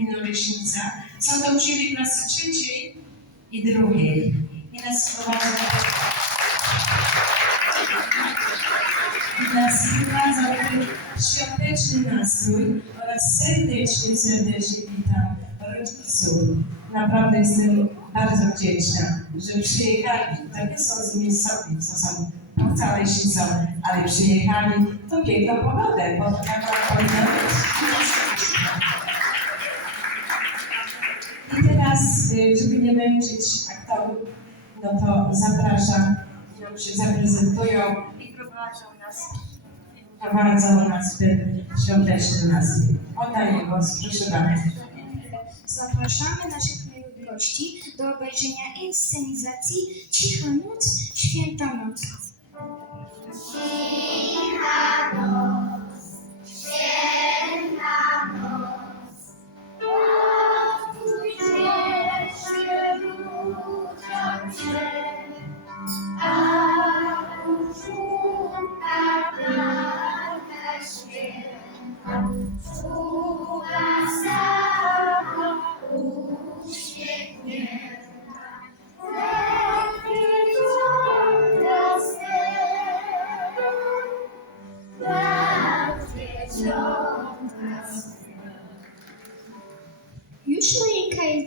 minoryśnica, są to uczili klasy trzeciej i drugiej. I nas wprowadza i nas wprowadza w świąteczny nastrój oraz serdecznie, serdecznie witam rodziców. Naprawdę jestem bardzo wdzięczna, że przyjechali. To nie są z miejscowych, to są po całej Ślizą, ale przyjechali w tą piękną pogodę, bo taka powinna być. I teraz, y, żeby nie męczyć aktorów, no to zapraszam, że się zaprezentują i prowadzą nas, prowadzą nas w ten świąteczny nastrój. Oddaję głos, proszę bardzo. Zapraszamy naszych gości do obejrzenia inscenizacji Cicha Noc, Święta Noc. Thank you.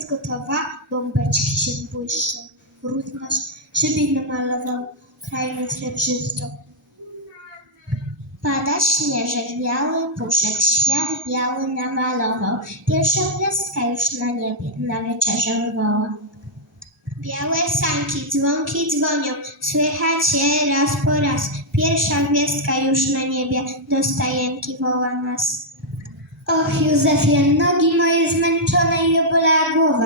Gotowa, bombeczki się błyszczą. Wrót nasz szybie namalował krainę srebrzystą. Pada śnieżek biały, puszek świat biały namalował. Pierwsza gwiazdka już na niebie na wieczerzę woła. Białe sanki, dzwonki dzwonią, słychać je raz po raz. Pierwsza gwiazdka już na niebie do stajenki woła nas. Och, Józefie, nogi moje zmęczone i obolała głowa.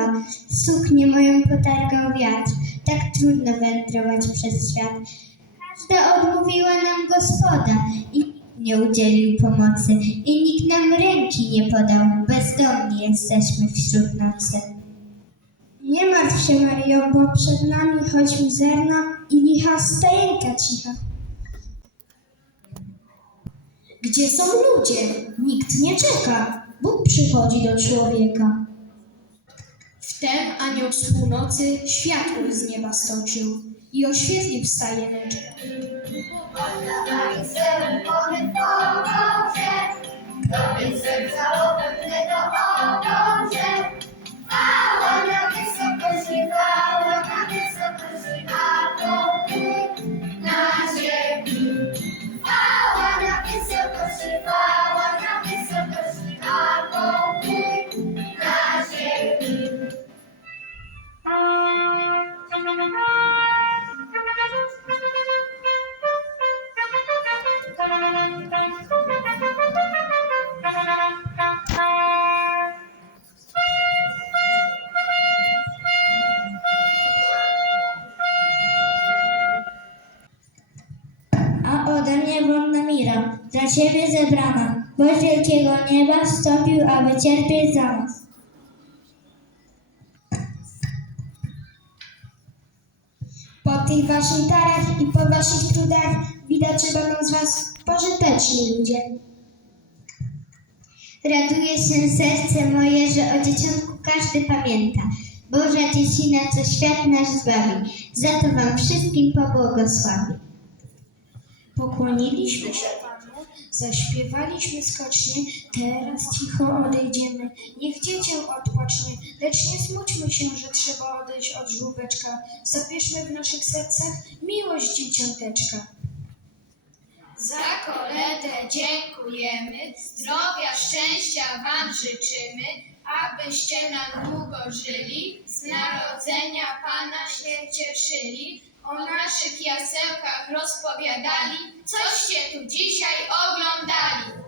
Suknię moją potargał wiatr. Tak trudno wędrować przez świat. Każda odmówiła nam gospoda i nikt nie udzielił pomocy. I nikt nam ręki nie podał. Bezdomni jesteśmy wśród nocy. Nie martw się, Mario, bo przed nami choć mizerna i licha stajenka cicha. Gdzie są ludzie? Nikt nie czeka. Bóg przychodzi do człowieka. Wtem anioł z północy światło z nieba stoczył i oświetlił stajeneczkę. Ode mnie wolna mira, dla Ciebie zebrana, bo z wielkiego nieba wstąpił, aby cierpieć za nas. Po tych Waszych darach i po Waszych trudach widać, że będą z Was pożyteczni ludzie. Raduje się serce moje, że o dzieciątku każdy pamięta. Boża dziecina, co świat nasz zbawi, za to Wam wszystkim pobłogosławi. Pokłoniliśmy się Panu, zaśpiewaliśmy skocznie, teraz cicho odejdziemy. Niech dziecię odpocznie, lecz nie smućmy się, że trzeba odejść od żłóbeczka. Zabierzmy w naszych sercach miłość dzieciąteczka. Za koledę dziękujemy, zdrowia, szczęścia Wam życzymy, abyście na długo żyli, z narodzenia Pana się cieszyli, o naszych jasełkach rozpowiadali, coś się tu dzisiaj oglądali.